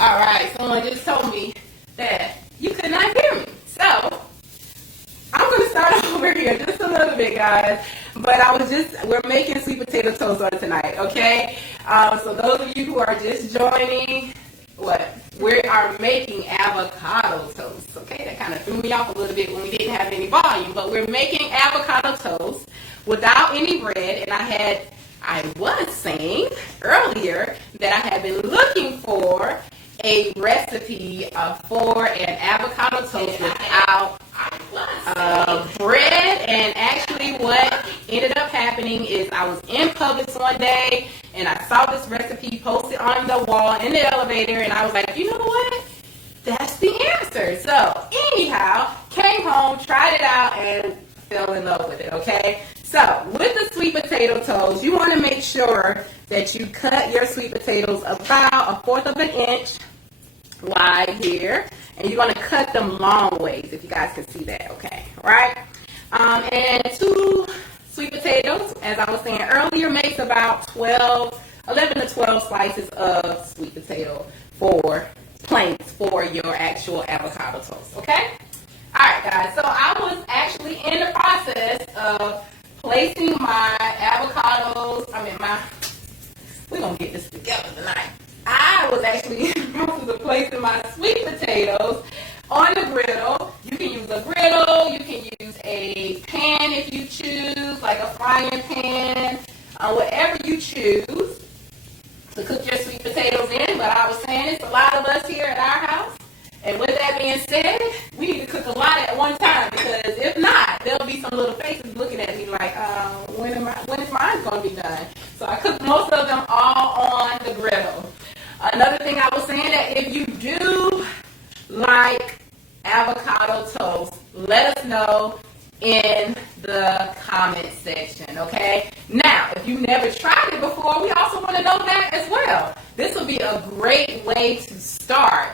All right, someone just told me that you could not hear me. So, I'm going to start over here just a little bit, guys. But we're making sweet potato toast on tonight, okay? So those of you who are just joining, we are making avocado toast, okay? That kind of threw me off a little bit when we didn't have any volume. But we're making avocado toast without any bread. And I was saying earlier that I have been looking for a recipe for an avocado toast without bread. And actually what ended up happening is I was in Publix one day and I saw this recipe posted on the wall in the elevator, and I was like, you know what? That's the answer. So anyhow, came home, tried it out, and fell in love with it, okay? So with the sweet potato toast, you want to make sure that you cut your sweet potatoes about 1/4 of an inch wide here, and you're going to cut them long ways, if you guys can see that, okay? Right? And 2 sweet potatoes, as I was saying earlier, makes about 11 to 12 slices of sweet potato planks for your actual avocado toast, okay? All right, guys, so I was actually in the process of placing my avocados, we're going to get this together tonight. I was actually in the process of placing my sweet potatoes on the griddle. You can use a griddle, you can use a pan if you choose, like a frying pan, whatever you choose to cook your sweet potatoes in. But I was saying it's a lot of us here at our house. And with that being said, we need to cook a lot at one time, because if not, there'll be some little faces looking at me like, when is mine going to be done? So I cooked most of them all on the griddle. Another thing I was saying, that if you do like avocado toast, let us know in the comment section, okay? Now, if you've never tried it before, we also want to know that as well. This will be a great way to start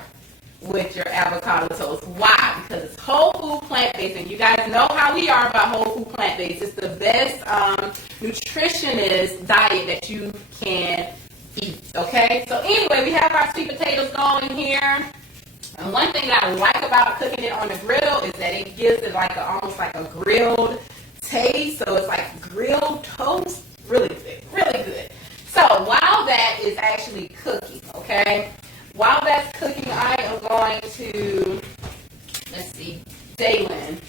with your avocado toast. Why? Because it's WholeFood Plant Base, and you guys know how we are about WholeFood Plant Base. It's the best nutritionist diet that you can eat, okay? So anyway, we have our sweet potatoes going here. And one thing that I like about cooking it on the griddle is that it gives it almost like a grilled taste. So it's like grilled toast. Really good, really good. So while that is actually cooking, okay? While that's cooking, I am going to, Dalen,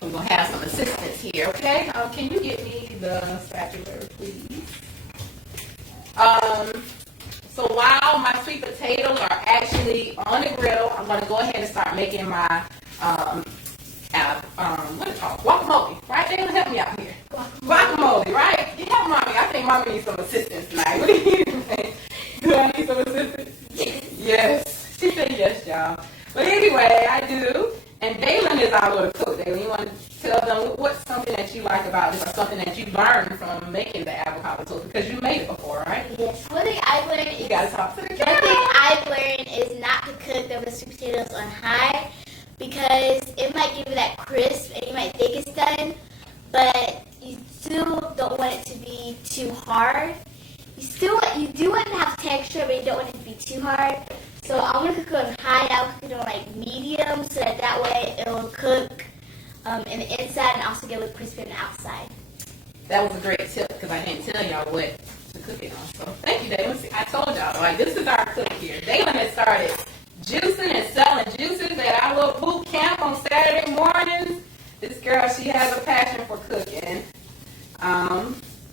we're going to have some assistance here, okay? Can you get me the spatula, please? So while my sweet potatoes are actually on the griddle, I'm going to go ahead and start making my, what is it called? Guacamole, right? Dalen, help me out here. Guacamole, right? You help Mommy. I think Mommy needs some assistance tonight. What do you think? Do I need some assistance? Yes. She said yes, y'all. But anyway, I do. And Dalen is our little cook. Dalen, you want to tell them what's something that you like about this, or something that you learned from making the avocado toast, because you made it before, right? Yes. One thing I've learned is, you gotta talk to the camera. One thing I've learned is not to cook the sweet potatoes on high, because it might give you that crisp and you might think it's done, but you still don't want it to be too hard. You do want to have texture, but you don't want it to be too hard. So I'm going to cook it on high. I'll cook it on medium, so that way it'll cook in the inside and also get a little crispy on the outside. That was a great tip, because I didn't tell y'all what to cook it on. So thank you, Dalen. I told y'all, this is our cook here. Dalen has started juicing and selling juices at our little boot camp on Saturday mornings. This girl, she has a passion for cooking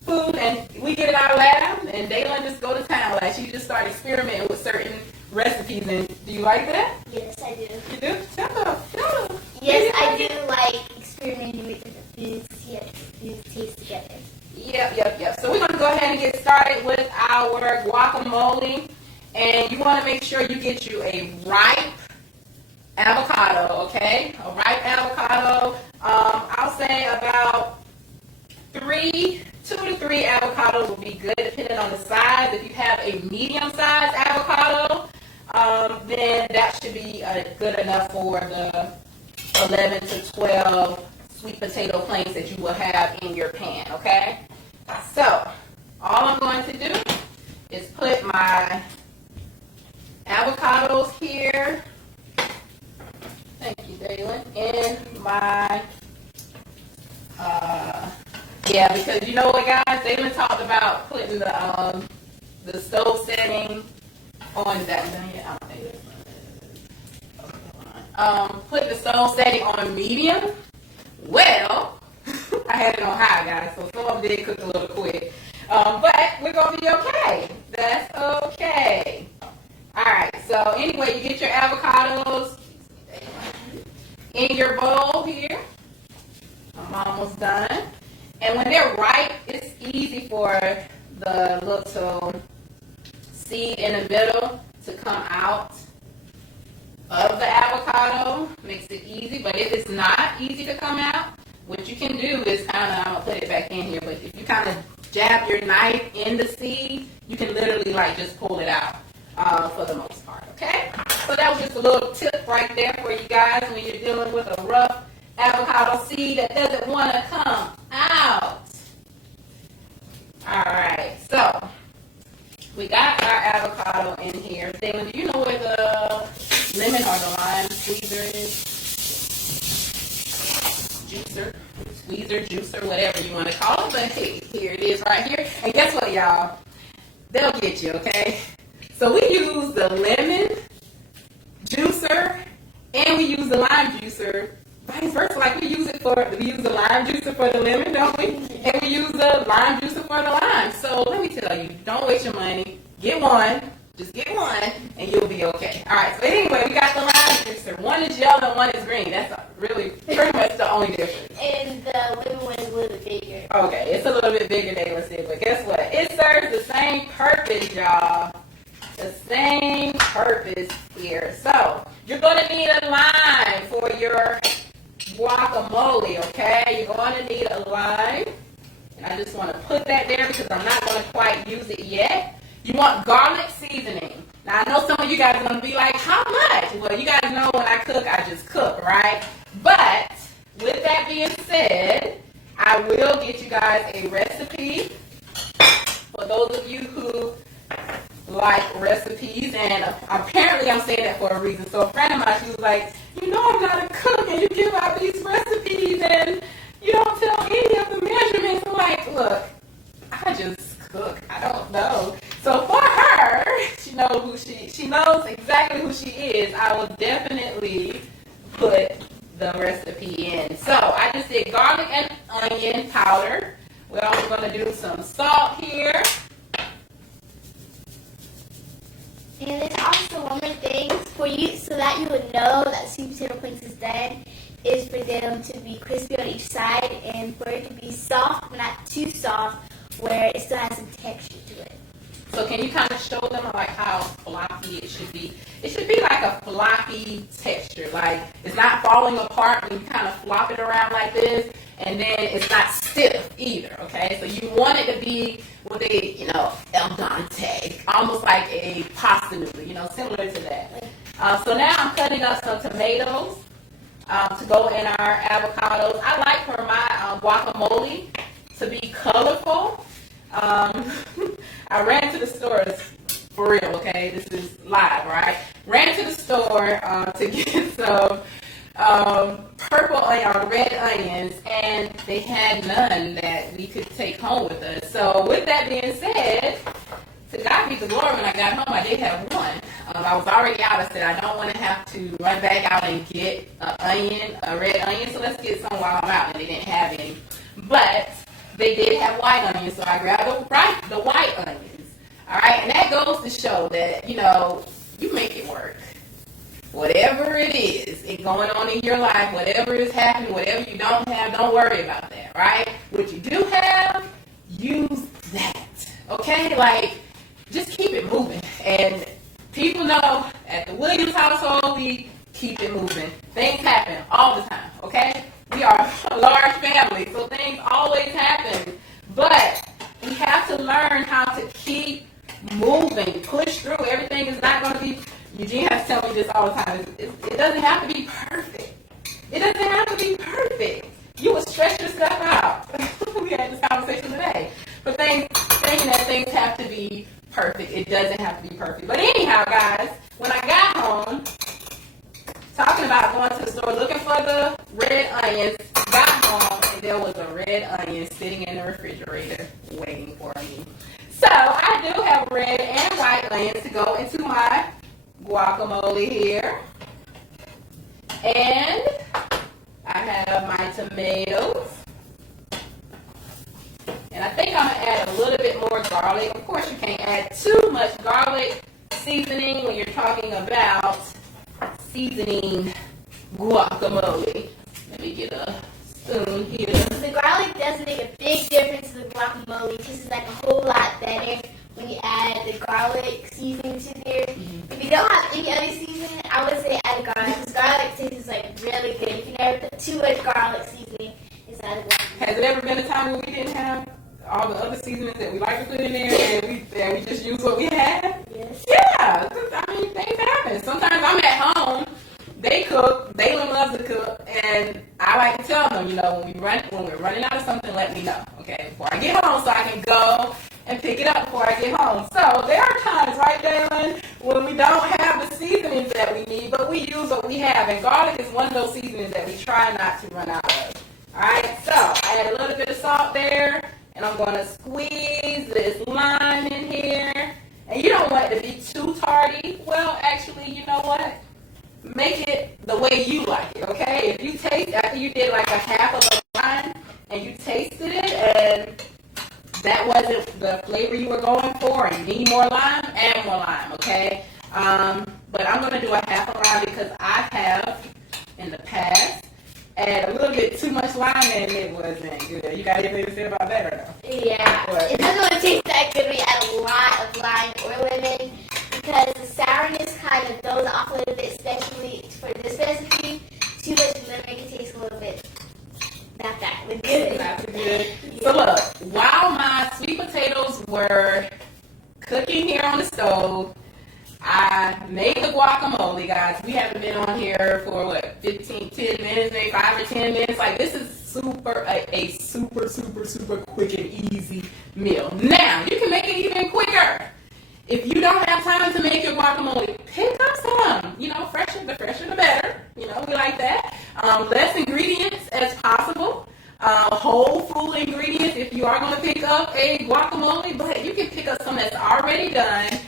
food, and we get it out of lab, and Dalen just go to town. She just started experimenting with certain recipes. And do you like that? Yes, I do. You do? Shut up. Yes, I do like experimenting with different foods to get foods taste together. Yep. So we're going to go ahead and get started with our guacamole. And you want to make sure you get you a ripe avocado, okay? A ripe avocado. I'll say about 2 to 3 avocados will be good, depending on the size. If you have a medium-sized avocado, then that should be good enough for the 11 to 12 sweet potato planks that you will have in your pan, okay? So, all I'm going to do is put my avocado my, yeah, because you know what, guys, they even talked about putting the stove setting on that. I don't think this one is. Put the stove setting on medium. Well, I had it on high, guys, so some of them did cook a little quick. But we're going to be okay. That's okay. Alright, so anyway, you get your avocados in your bowl here. I'm almost done. And when they're ripe, it's easy for the little seed in the middle to come out of the avocado. Makes it easy, but if it's not easy to come out, what you can do is kind of, I'm going to put it back in here, but if you kind of jab your knife in the seed, you can literally like just pull it out for the most part, okay? So that was just a little tip right there for you guys when you're dealing with a rough avocado seed that doesn't want to come out. All right, so we got our avocado in here. Dalen, do you know where the lemon or the lime squeezer is? Juicer, whatever you want to call it, but hey, here it is right here. And guess what, y'all? They'll get you, okay? So we use the lemon juicer and we use the lime juicer, vice versa. Like we use the lime juicer for the lemon, don't we? And we use the lime juicer for the lime. So let me tell you, don't waste your money. Get one. Just get one, and you'll be okay. All right, so anyway, we got the lime juicer. One is yellow and one is green. That's really pretty much the only difference. And the lemon one is a little bit bigger. Okay, it's a little bit bigger than let's see, but guess what? It serves the same purpose, y'all. The same purpose here. So, you're going to need a lime for your guacamole, okay? You're going to need a lime. And I just want to put that there because I'm not going to quite use it yet. You want garlic seasoning. Now, I know some of you guys are going to be like, how much? Well, you guys know when I cook, I just cook, right? But, with that being said, I will get you guys a recipe for those of you who like recipes, and apparently I'm saying that for a reason. So a friend of mine, she was like, you know I'm not a cook, and you give out these recipes, and you don't tell any of the measurements. I'm like, look, I just cook. I don't know. So for her, she knows exactly who she is. I will definitely put the recipe in. So I just did garlic and onion powder. We're also going to do some salt here. And there's also one more thing for you, so that you would know that sweet potato planks is done, is for them to be crispy on each side and for it to be soft, but not too soft, where it still has some texture to it. So can you kind of show them like how floppy it should be? It should be like a floppy texture, like it's not falling apart when you kind of flop it around like this, and then it's not stiff either, okay? So you want it to be what they, el dente, almost like a pasta noodle, similar to that. So now I'm cutting up some tomatoes to go in our avocados. I like for my guacamole to be colorful. I ran to the store, for real, okay? This is live, right? Ran to the store to get some purple or red onions, and they had none that we could take home with us. So with that being said, to God be the glory, when I got home, I did have one. I was already out. I said, I don't want to have to run back out and get a red onion, so let's get some while I'm out, and they didn't have any. But they did have white onions, so I grabbed the white onions. All right, and that goes to show that, you make it work. Whatever it is, it's going on in your life, whatever is happening, whatever you don't have, don't worry about that, right? What you do have, use that, okay? Like, just keep it moving. And people know at the Williams household, we keep it moving. Things happen all the time, okay? We are a large family, so things always happen. But we have to learn how to keep moving, push through. Everything is not going to be, Eugene has to tell me this all the time, it doesn't have to be perfect. It doesn't have to be perfect. You will stress your stuff out. We had this conversation today. But thinking that things have to be perfect, it doesn't have to be perfect. But anyhow, guys, when I got home, talking about going to the store looking for the red onions, got home, and there was a red onion sitting in the refrigerator waiting for me. So I do have red and white onions to go into my guacamole here. And I have my tomatoes. And I think I'm going to add a little bit more garlic. Of course, you can't add too much garlic seasoning when you're talking about seasoning guacamole. Let me get a spoon here. The garlic does make a big difference to the guacamole. It tastes like a whole lot better when you add the garlic seasoning to there. If you don't have any other seasoning, I would say add garlic, because garlic tastes like really good. If you never put too much garlic seasoning inside the guacamole. Has it ever been a time when we didn't have all the other seasonings that we like to put in there and we just use what we had? Yes. Yeah, I mean, things happen. Sometimes I'm at home, they cook, they love to cook, and I like to tell them, when we're running out of something, let me know, okay, before I get home, so I can go and pick it up before I get home. So there are times, right, Jalen, when we don't have the seasonings that we need, but we use what we have, and garlic is one of those seasonings that we try not to run out of. All right, so I add a little bit of salt there, and I'm going to squeeze this lime in here. And you don't want it to be too tardy. Well, actually, you know what? Make it the way you like it, okay? If you taste, after you did like a half of a lime, and you tasted it, and that wasn't the flavor you were going for, and you need more lime, add more lime, okay? But I'm going to do a half a lime because I have, in the past, add a little bit too much lime and it wasn't good. You got anything to say about that or no? Yeah. What? It doesn't really taste that good when you add a lot of lime or lemon, because the sourness kind of throws off a little bit, especially for this recipe. Too much lemon can taste a little bit not that good. Not too good. So look, while my sweet potatoes were cooking here on the stove, I made the guacamole, guys. We haven't been on here for 10 minutes, maybe 5 or 10 minutes. Like, this is a super quick and easy meal. Now, you can make it even quicker. If you don't have time to make your guacamole, pick up some. The fresher the better. We like that. Less ingredients as possible. Whole food ingredients if you are going to pick up a guacamole, but you can pick up some that's already done.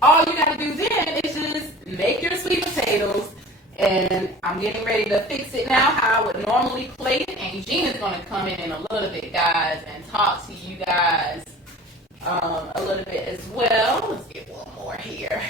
All you got to do then is just make your sweet potatoes, and I'm getting ready to fix it now how I would normally plate it, and Eugene is going to come in a little bit, guys, and talk to you guys a little bit as well. Let's get one more here.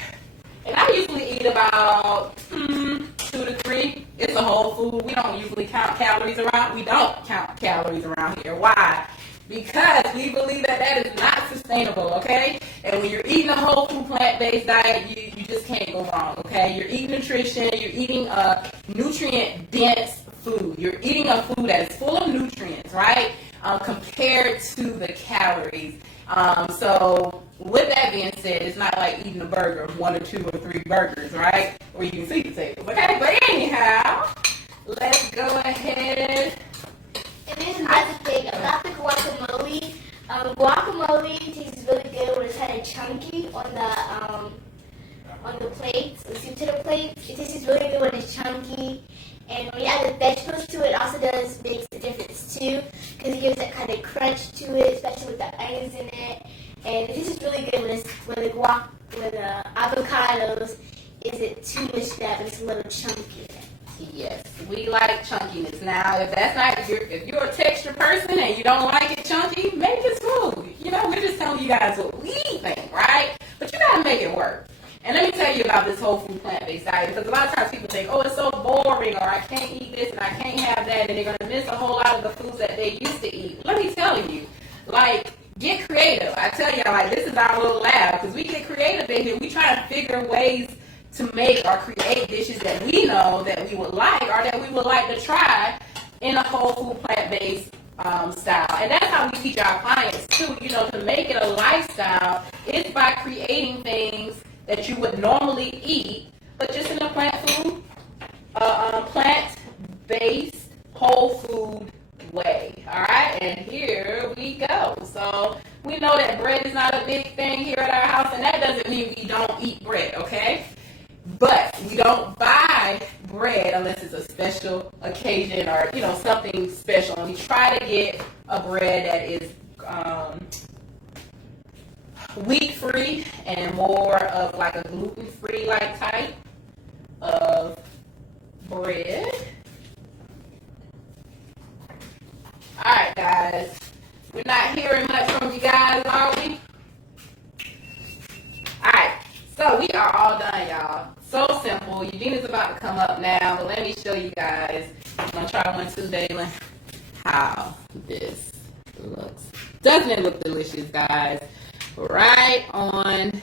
And I usually eat about 2 to 3. It's a whole food. We don't usually count calories around. We don't count calories around here. Why? Because we believe that is not sustainable, okay? And when you're eating a whole food plant-based diet, you just can't go wrong, okay? You're eating nutrition, you're eating a nutrient-dense food. You're eating a food that is full of nutrients, right? Compared to the calories. So with that being said, it's not like eating a burger, 1 or 2 or 3 burgers, right? Or eating sweet potatoes, okay? But anyhow, let's go ahead. And there's another thing about the guacamole. Guacamole tastes really good when it's kind of chunky on the plates, the sweet potato plates. It tastes really good when it's chunky. And when you add the vegetables to it, it also makes a difference too, because it gives that kind of crunch to it, especially with the onions in it. And it tastes really good when the avocados isn't too much that, but it's a little chunky. Yes, we like chunkiness. Now, if you're a texture person and you don't like it chunky, make it smooth. We're just telling you guys what we think, right? But you gotta make it work. And let me tell you about this whole food plant-based diet, because a lot of times people think, oh, it's so boring, or I can't eat this and I can't have that, and they're gonna miss a whole lot of the foods that they used to eat. Let me tell you, get creative. I tell y'all, this is our little lab, because we get creative in here. We try to figure ways to make or create dishes that we know that we would like, or that we would like to try in a whole food plant-based style. And that's how we teach our clients too, to make it a lifestyle. It's by creating things that you would normally eat, but just in a plant-based whole food way. All right, and here we go. So we know that bread is not a big thing here at our house, and that doesn't mean we don't eat bread, okay? But we don't buy bread unless it's a special occasion or something special. And we try to get a bread that is wheat free and more of like a gluten free like type of bread. All right, guys. We're not hearing much from you guys, are we? All right. So we are all done, y'all. So simple. Eugenia's about to come up now, but let me show you guys. I'm gonna try one too, Dalen. How this looks. Doesn't it look delicious, guys? Right on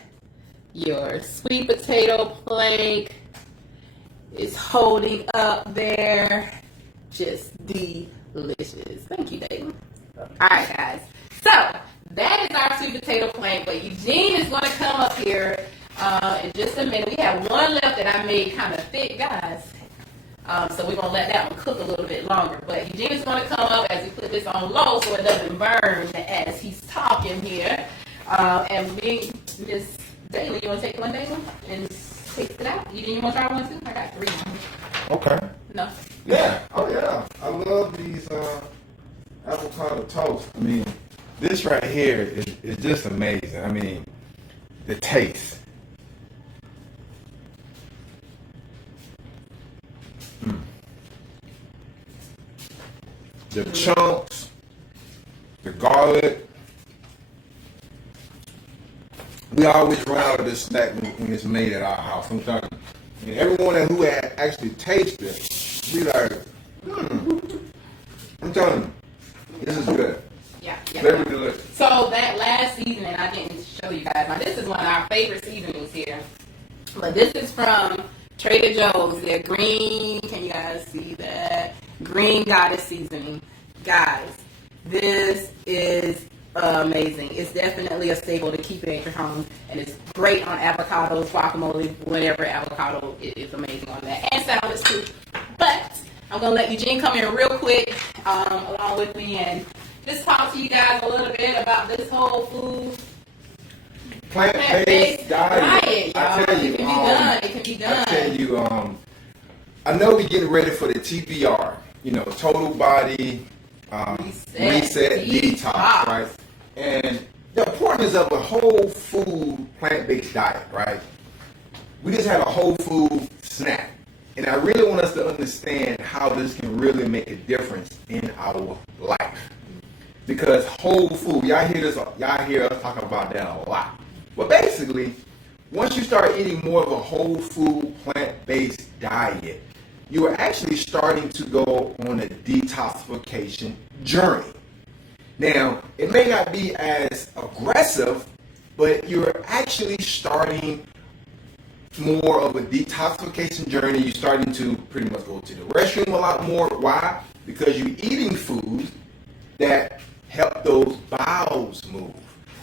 your sweet potato plank. It's holding up there. Just delicious. Thank you, Dalen. Alright, guys. So, that is our sweet potato plank, but Eugene is going to come up here in just a minute. We have one left that I made kind of thick, guys. So we're going to let that one cook a little bit longer. But Eugene is going to come up as we put this on low so it doesn't burn as he's talking here. And we, Miss Daly, you want to take one, Daly, and taste it out? You want to try one too? I got 3. Okay. No? Yeah. Oh, yeah. I love these avocado toast. I mean, this right here is just amazing. I mean, the taste. The chunks, the garlic. We always run out of this snack when it's made at our house. I'm telling you. And everyone who had actually tasted it, be like, I'm telling you, this is good. Yeah. Very delicious. So that last seasoning, I didn't show you guys. Now this is one of our favorite seasonings here. But this is from Trader Joe's. Their green, can you guys see that? Green Goddess seasoning. Guys, this is amazing. It's definitely a staple to keep it at your home. And it's great on avocados, guacamole, whatever avocado. It is amazing on that. And salads too. But I'm going to let Eugene come in real quick along with me and just talk to you guys a little bit about this whole food Plant-based diet. Y'all. I tell you, it can be done. It can be done. I tell you, I know we're getting ready for the TBR, total body reset detox, right? And the importance of a whole food plant-based diet, right? We just had a whole food snack. And I really want us to understand how this can really make a difference in our life. Because whole food, y'all hear us talk about that a lot. But basically, once you start eating more of a whole food plant-based diet, you are actually starting to go on a detoxification journey. Now, it may not be as aggressive, but you're actually starting more of a detoxification journey. You're starting to pretty much go to the restroom a lot more. Why? Because you're eating foods that help those bowels move.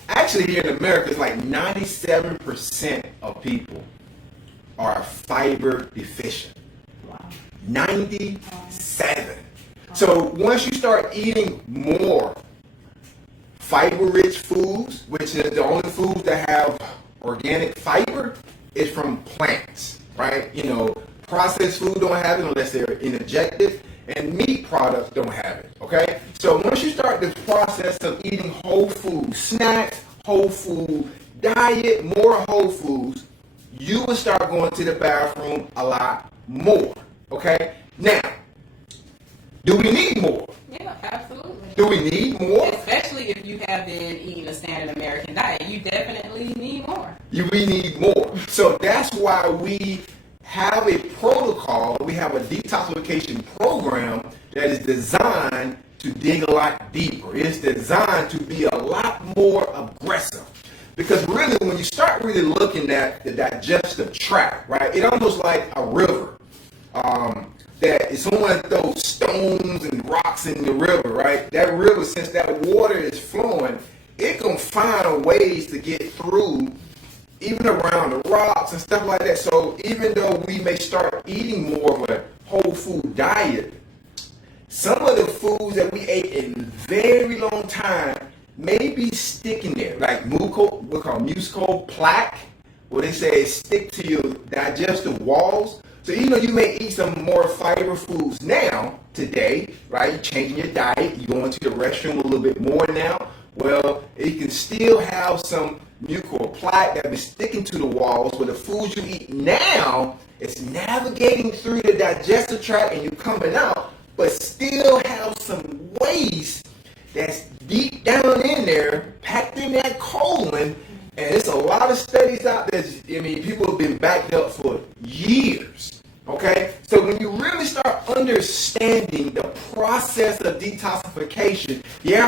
Actually, here in America, it's like 97% of people are fiber deficient. Wow. 97. Wow. So once you start eating more fiber-rich foods, which is the only foods that have organic fiber, is from plants, right? Processed food don't have it unless they're injected, and meat products don't have it, okay? So once you start this process of eating whole food snacks, whole food diet, more whole foods, you will start going to the bathroom a lot more, okay? Now, do we need more? Yeah, absolutely. Do we need more? Especially if you have been eating a standard American diet, you definitely need more. We need more. So that's why we have a protocol, we have a detoxification program that is designed to dig a lot deeper. It's designed to be a lot more aggressive. Because really, when you start really looking at the digestive tract, right, it almost like a river. That if someone throws stones and rocks in the river, right, that river, since that water is flowing, it gonna find ways to get through even around the rocks and stuff like that. So even though we may start eating more of a whole food diet, some of the foods that we ate in a very long time may be sticking there, like musical plaque, where they say stick to your digestive walls. So even though you may eat some more fiber foods now, today, right? You're changing your diet, you go into the restroom a little bit more now. Well, it can still have some mucus plaque that is sticking to the walls, but the foods you eat now, it's navigating through the digestive tract and you're coming out, but still have some waste that's deep down in there, packed in that colon. And it's a lot of studies out there. I mean, people have been backed up for years. Okay? So when you really start understanding the process of detoxification,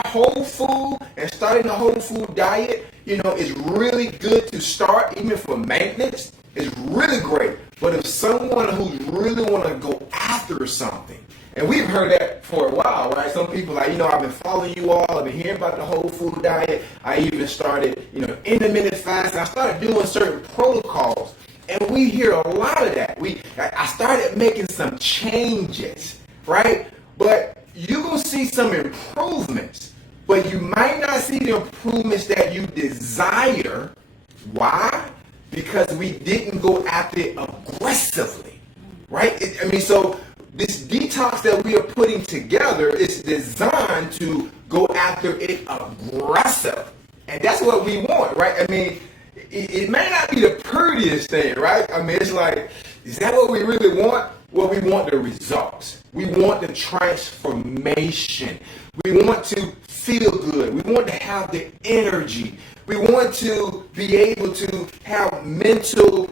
whole food and starting a whole food diet, is really good to start, even for maintenance. It's really great. But if someone who's really want to go after something, and we've heard that for a while, right? Some people like, I've been following you all. I've been hearing about the whole food diet. I even started, intermittent fast. I started doing certain protocols. And we hear a lot of that. I started making some changes, right? But you're going to see some improvements. But you might not see the improvements that you desire. Why? Because we didn't go after it aggressively, right? So this detox that we are putting together is designed to go after it aggressive. And that's what we want, right? It may not be the prettiest thing, right? It's like, is that what we really want? Well, we want the results. We want the transformation. We want to feel good. We want to have the energy. We want to be able to have mental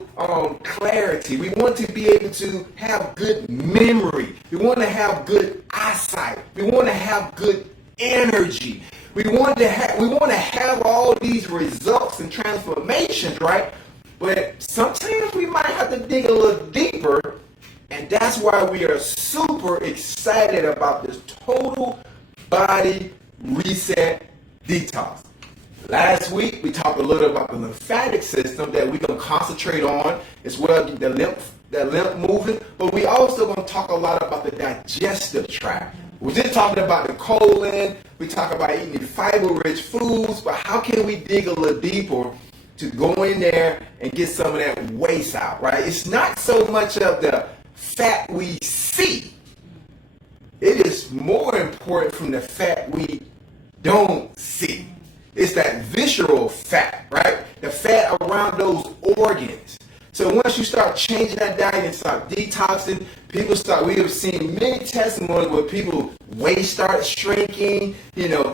clarity. We want to be able to have good memory. We want to have good eyesight. We want to have good energy. We want to have all these results and transformations, right? But sometimes we might have to dig a little deeper, and that's why we are super excited about this total body reset detox. Last week, we talked a little about the lymphatic system that we're going to concentrate on, as well as the lymph movement, but we also going to talk a lot about the digestive tract. We're just talking about the colon, we talk about eating fiber-rich foods, but how can we dig a little deeper to go in there and get some of that waste out, right? It's not so much of the fat we see. It is more important from the fat we don't see. It's that visceral fat, right? The fat around those organs. So once you start changing that diet and start detoxing, we have seen many testimonies where people waist start shrinking,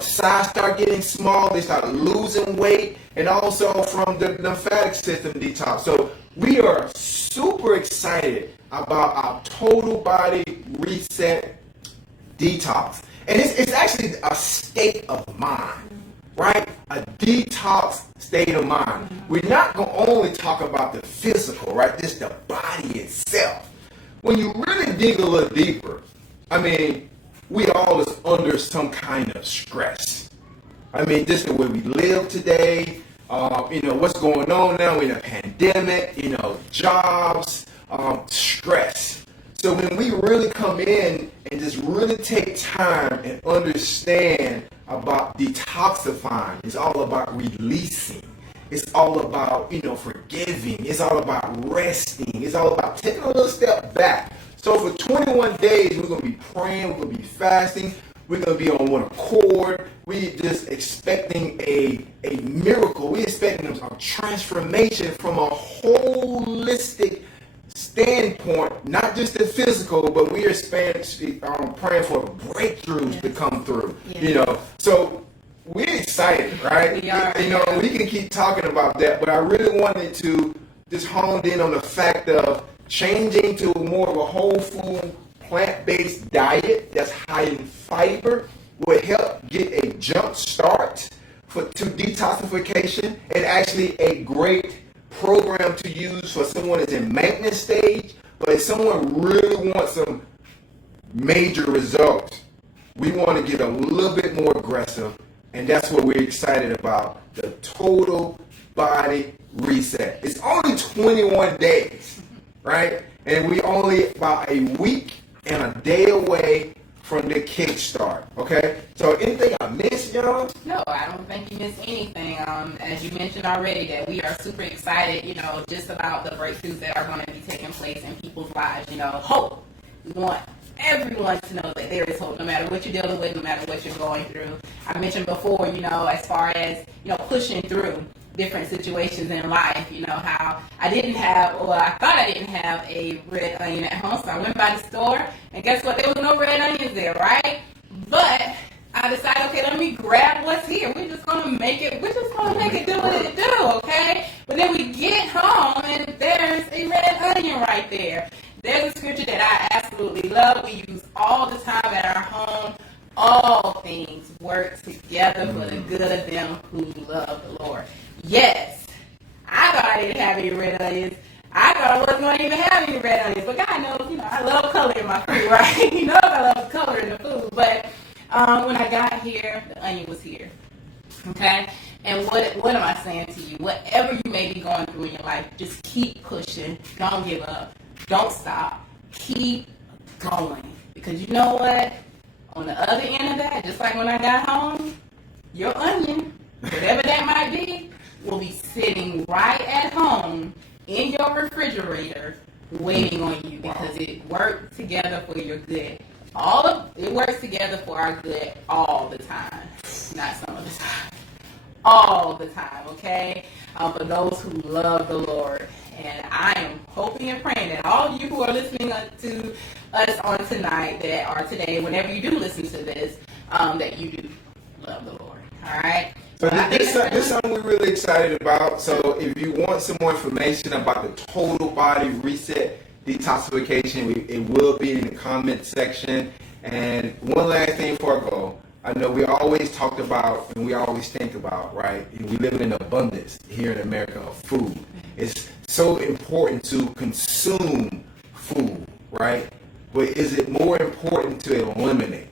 size start getting small, they start losing weight, and also from the lymphatic system detox. So we are super excited about our total body reset detox. And it's actually a state of mind. Right? A detox state of mind. We're not going to only talk about the physical, right? This the body itself. When you really dig a little deeper, we all is under some kind of stress. Just the way we live today, what's going on now in a pandemic, jobs, stress. So when we really come in and just really take time and understand about detoxifying, it's all about releasing. It's all about, forgiving. It's all about resting. It's all about taking a little step back. So for 21 days, we're going to be praying. We're going to be fasting. We're going to be on one accord. We're just expecting a miracle. We're expecting a transformation from a holistic standpoint, not just the physical, but we are praying for breakthroughs to come through. So we're excited, right? We are. We can keep talking about that, but I really wanted to just hone in on the fact of changing to more of a whole food plant-based diet that's high in fiber will help get a jump start to detoxification, and actually a great program to use for someone that's in maintenance stage. But if someone really wants some major results, we want to get a little bit more aggressive, and that's what we're excited about, the total body reset. It's only 21 days, right? And we only about a week and a day away from the kickstart, okay? So anything I missed, y'all? No, I don't think you missed anything. As you mentioned already, that we are super excited, just about the breakthroughs that are going to be taking place in people's lives. Hope. We want everyone to know that there is hope, no matter what you're dealing with, no matter what you're going through. I mentioned before, as far as, pushing through different situations in life, how I thought I didn't have a red onion at home, so I went by the store, and guess what? There was no red onions there, right? But I decided, okay, let me grab what's here. We're just gonna make it do what it do, okay? But then we get home and there's a red onion right there. There's a scripture that I absolutely love. We use all the time at our home. All things work together for the good of them who love the Lord. Yes, I thought I didn't have any red onions. I thought I wasn't going to even have any red onions. But God knows, I love color in my food, right? He knows I love color in the food. But when I got here, the onion was here. Okay? And what am I saying to you? Whatever you may be going through in your life, just keep pushing. Don't give up. Don't stop. Keep going. Because you know what? On the other end of that, just like when I got home, your onion, whatever that might be, will be sitting right at home in your refrigerator waiting on you because it worked together for your good. It works together for our good all the time. Not some of the time. All the time, okay? For those who love the Lord. And I am hoping and praying that all of you who are listening to us on tonight, today, whenever you do listen to this, that you do love the Lord. All right? So this is something we're really excited about. So if you want some more information about the total body reset detoxification, it will be in the comment section. And one last thing before I go. I know we always talked about and we always think about, right? We live in abundance here in America of food. It's so important to consume food, right? But is it more important to eliminate?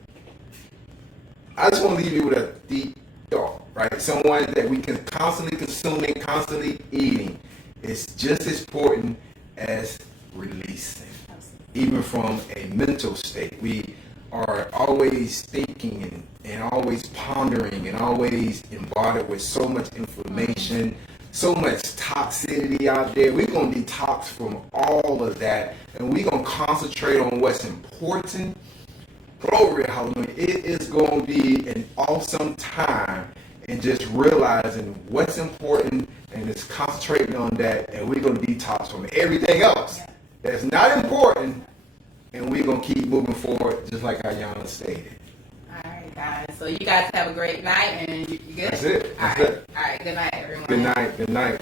I just want to leave you with a deep thought, right? Someone that we can constantly consuming, constantly eating. It's just as important as releasing, even from a mental state. We are always thinking and always pondering and always embodied with so much information, so much toxicity out there. We're going to detox from all of that, and we're going to concentrate on what's important. Glory, hallelujah. It is going to be an awesome time and just realizing what's important and just concentrating on that, and we're going to detox from everything else that's not important, and we're going to keep moving forward just like Ayana stated. All right, guys. So you guys have a great night, and you good? That's it. All right. Good night, everyone. Good night. Good night.